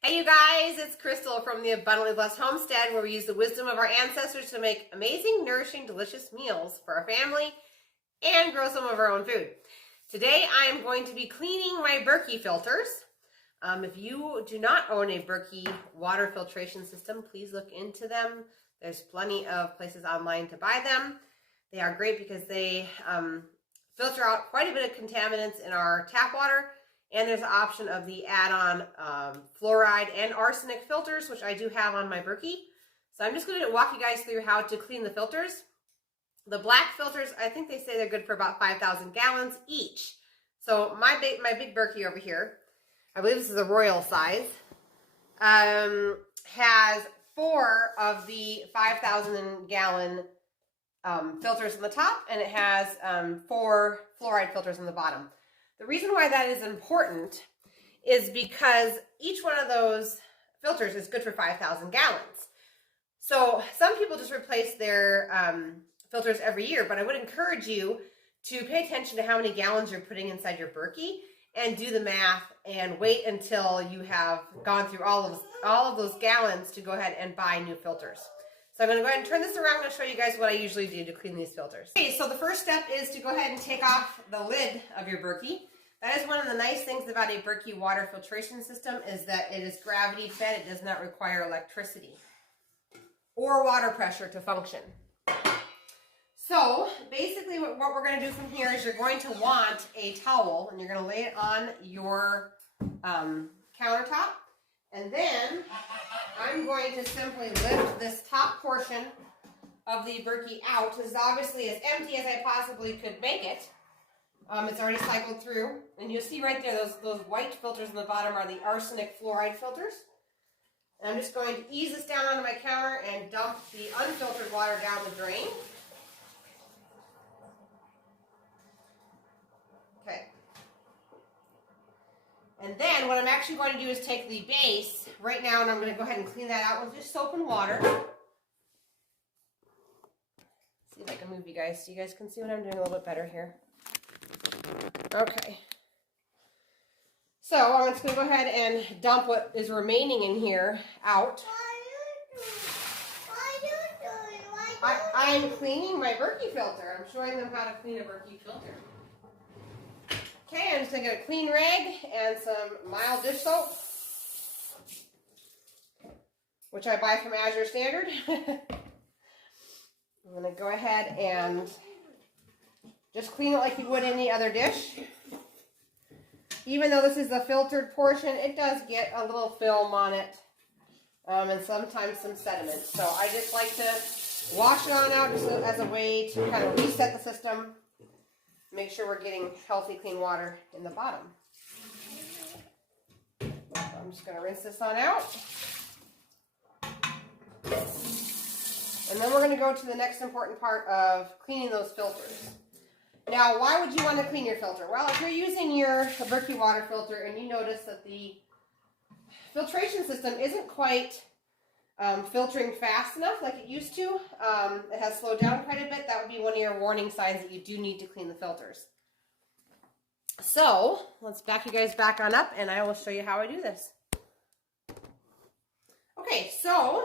Hey you guys, it's Crystal from the Abundantly Blessed Homestead, where we use the wisdom of our ancestors to make amazing, nourishing, delicious meals for our family and grow some of our own food. Today I am going to be cleaning my Berkey filters. If you do not own a Berkey water filtration system, please look into them. There's plenty of places online to buy them. They are great because they filter out quite a bit of contaminants in our tap water. And there's the option of the add-on fluoride and arsenic filters, which I do have on my Berkey. So I'm just going to walk you guys through how to clean the filters. The black filters, I think they say they're good for about 5,000 gallons each. So my big Berkey over here, I believe this is a royal size, has 4 of the 5,000 gallon filters on the top, and it has 4 fluoride filters on the bottom. The reason why that is important is because each one of those filters is good for 5,000 gallons. So some people just replace their filters every year, but I would encourage you to pay attention to how many gallons you're putting inside your Berkey and do the math and wait until you have gone through all of those gallons to go ahead and buy new filters. So I'm going to go ahead and turn this around. I'm going to show you guys what I usually do to clean these filters. Okay, so the first step is to go ahead and take off the lid of your Berkey. That is one of the nice things about a Berkey water filtration system, is that it is gravity fed. It does not require electricity or water pressure to function. So basically what we're going to do from here is you're going to want a towel, and you're going to lay it on your countertop. And then I'm going to simply lift this top portion of the Berkey out. This is obviously as empty as I possibly could make it. It's already cycled through, and you'll see right there those white filters on the bottom are the arsenic fluoride filters. And I'm just going to ease this down onto my counter and dump the unfiltered water down the drain. Okay. And then what I'm actually going to do is take the base right now, and I'm going to go ahead and clean that out with just soap and water. See if I can move you guys so you guys can see what I'm doing a little bit better here. Okay, so I'm just going to go ahead and dump what is remaining in here out. I'm cleaning my Berkey filter. I'm showing them how to clean a Berkey filter. Okay, I'm just going to get a clean rag and some mild dish soap, which I buy from Azure Standard. I'm going to go ahead and just clean it like you would any other dish. Even though this is the filtered portion, it does get a little film on it, and sometimes some sediment. So I just like to wash it on out just as a way to kind of reset the system, make sure we're getting healthy, clean water in the bottom. So I'm just going to rinse this on out. And then we're going to go to the next important part of cleaning those filters. Now, why would you want to clean your filter? Well, if you're using your Berkey water filter and you notice that the filtration system isn't quite filtering fast enough like it used to, it has slowed down quite a bit, that would be one of your warning signs that you do need to clean the filters. So, let's back you guys back on up, and I will show you how I do this. Okay, so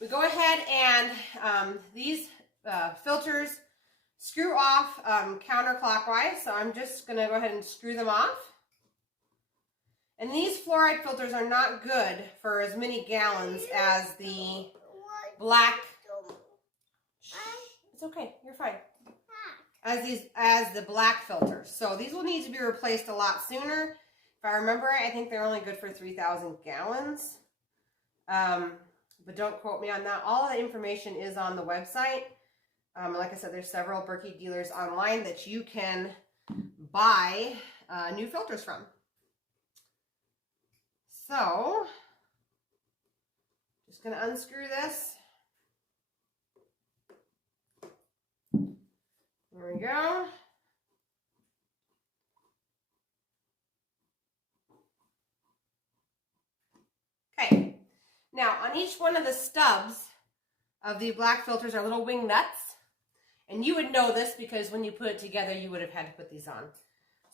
we go ahead and these filters screw off counterclockwise, so I'm just going to go ahead and screw them off. And these fluoride filters are not good for as many gallons as the black. It's okay, you're fine. As the black filters. So these will need to be replaced a lot sooner. If I remember right, I think they're only good for 3,000 gallons. But don't quote me on that. All the information is on the website. Like I said, there's several Berkey dealers online that you can buy new filters from. So, just going to unscrew this. There we go. Okay, now on each one of the stubs of the black filters are little wing nuts. And you would know this because when you put it together, you would have had to put these on.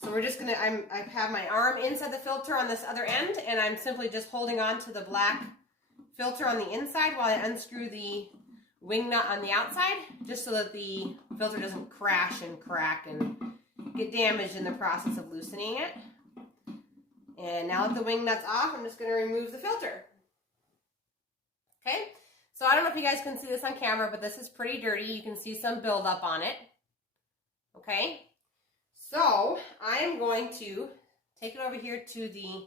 So we're just gonna, I have my arm inside the filter on this other end, and I'm simply just holding on to the black filter on the inside while I unscrew the wing nut on the outside, just so that the filter doesn't crash and crack and get damaged in the process of loosening it. And now that the wing nut's off, I'm just gonna remove the filter. Okay, so I don't know if you guys can see this on camera, but this is pretty dirty. You can see some buildup on it. Okay, so I'm going to take it over here to the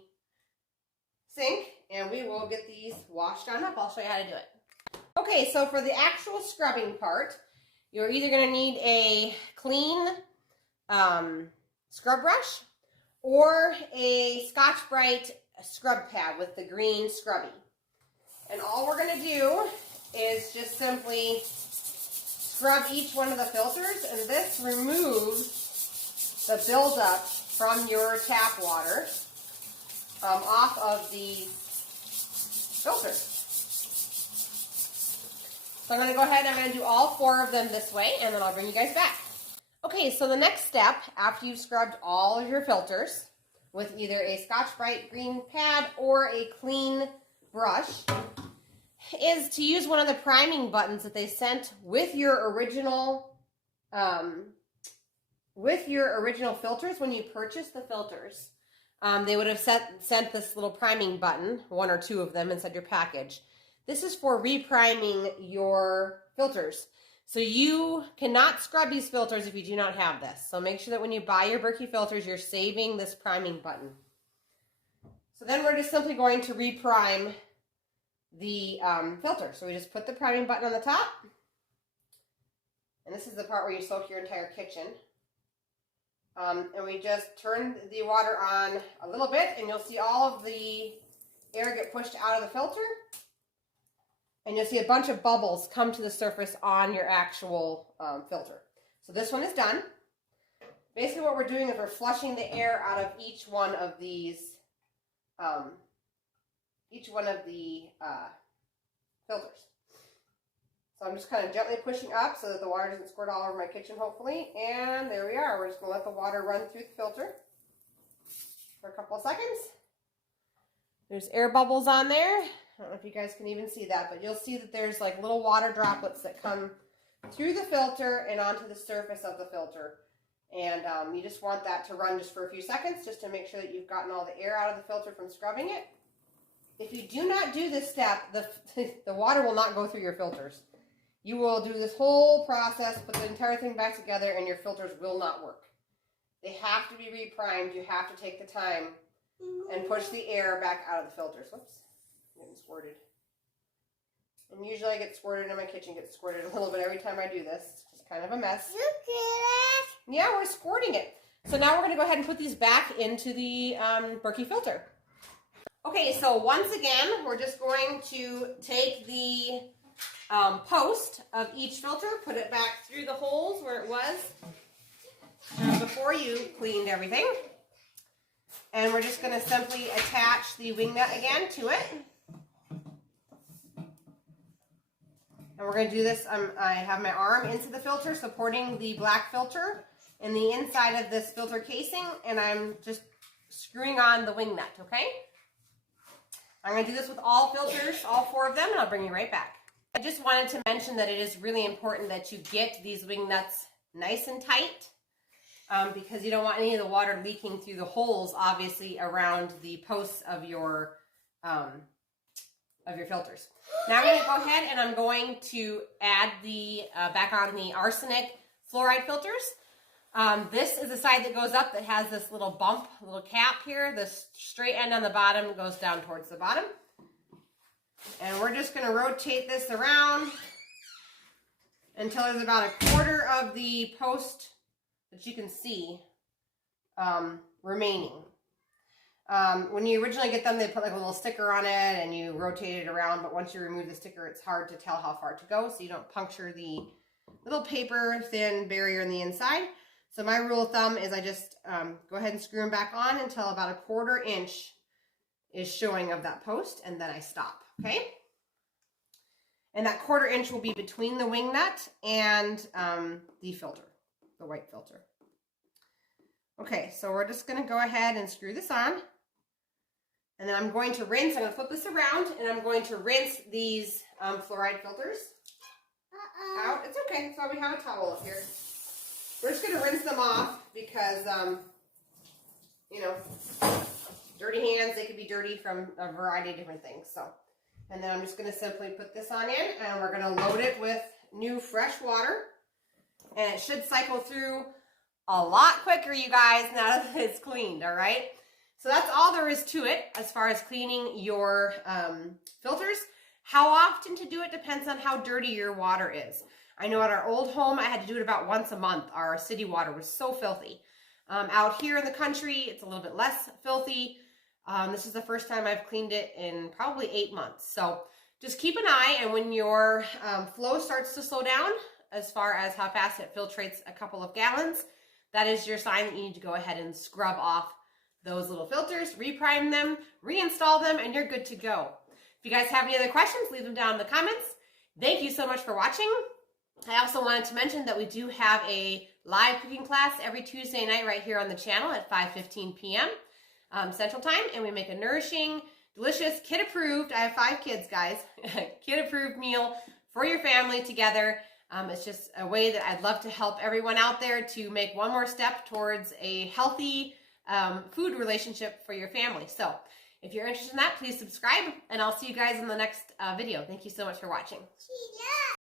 sink and we will get these washed on up. I'll show you how to do it. Okay, so for the actual scrubbing part, you're either going to need a clean scrub brush or a Scotch-Brite scrub pad with the green scrubby. And all we're going to do is just simply scrub each one of the filters, and this removes the buildup from your tap water off of the filter. So I'm going to go ahead and I'm going to do all 4 of them this way, and then I'll bring you guys back. Okay, so the next step, after you've scrubbed all of your filters with either a Scotch-Brite green pad or a clean brush, is to use one of the priming buttons that they sent with your original filters when you purchased the filters. They would have sent this little priming button, 1 or 2 of them inside your package. This is for repriming your filters. So you cannot scrub these filters if you do not have this. So make sure that when you buy your Berkey filters, you're saving this priming button. So then we're just simply going to reprime the filter. So we just put the priming button on the top. And this is the part where you soak your entire kitchen. And we just turn the water on a little bit, and you'll see all of the air get pushed out of the filter. And you'll see a bunch of bubbles come to the surface on your actual filter. So this one is done. Basically what we're doing is we're flushing the air out of each one of these, filters. So I'm just kind of gently pushing up so that the water doesn't squirt all over my kitchen, hopefully. And there we are. We're just going to let the water run through the filter for a couple of seconds. There's air bubbles on there. I don't know if you guys can even see that, but you'll see that there's like little water droplets that come through the filter and onto the surface of the filter. And you just want that to run just for a few seconds just to make sure that you've gotten all the air out of the filter from scrubbing it. If you do not do this step, the water will not go through your filters. You will do this whole process, put the entire thing back together, and your filters will not work. They have to be reprimed. You have to take the time and push the air back out of the filters. Whoops. Getting squirted. And usually I get squirted in my kitchen, gets squirted a little bit every time I do this. It's just kind of a mess. Yeah, we're squirting it. So now we're going to go ahead and put these back into the Berkey filter. Okay, so once again, we're just going to take the post of each filter, put it back through the holes where it was before you cleaned everything. And we're just going to simply attach the wing nut again to it. And we're going to do this, I have my arm into the filter supporting the black filter in the inside of this filter casing, and I'm just screwing on the wing nut, okay? I'm going to do this with all filters, all 4 of them, and I'll bring you right back. I just wanted to mention that it is really important that you get these wing nuts nice and tight because you don't want any of the water leaking through the holes, obviously, around the posts of your filters. Now I'm going to go ahead and I'm going to add the back on the arsenic fluoride filters. This is the side that goes up that has this little bump, little cap here. The straight end on the bottom goes down towards the bottom. And we're just going to rotate this around until there's about a quarter of the post that you can see remaining. When you originally get them, they put like a little sticker on it and you rotate it around, but once you remove the sticker, it's hard to tell how far to go, so you don't puncture the little paper thin barrier in the inside. So my rule of thumb is I just go ahead and screw them back on until about a 1/4 inch is showing of that post, and then I stop, okay? And that 1/4 inch will be between the wing nut and the filter, the white filter. Okay, so we're just going to go ahead and screw this on. And then I'm going to rinse. I'm going to flip this around, and I'm going to rinse these fluoride filters out. It's okay. That's why we have a towel up here. We're just going to rinse them off because, you know, dirty hands, they could be dirty from a variety of different things. So, and then I'm just going to simply put this on in, and we're going to load it with new fresh water. And it should cycle through a lot quicker, you guys, now that it's cleaned, all right? So that's all there is to it as far as cleaning your filters. How often to do it depends on how dirty your water is. I know at our old home, I had to do it about once a month. Our city water was so filthy. Out here in the country, it's a little bit less filthy. This is the first time I've cleaned it in probably 8 months. So just keep an eye, and when your flow starts to slow down, as far as how fast it filtrates a couple of gallons, that is your sign that you need to go ahead and scrub off those little filters, reprime them, reinstall them, and you're good to go. If you guys have any other questions, leave them down in the comments. Thank you so much for watching. I also wanted to mention that we do have a live cooking class every Tuesday night right here on the channel at 5:15 p.m. Central Time, and we make a nourishing, delicious, kid-approved, I have 5 kids, guys, kid-approved meal for your family together. It's just a way that I'd love to help everyone out there to make one more step towards a healthy food relationship for your family. So if you're interested in that, please subscribe, and I'll see you guys in the next video. Thank you so much for watching.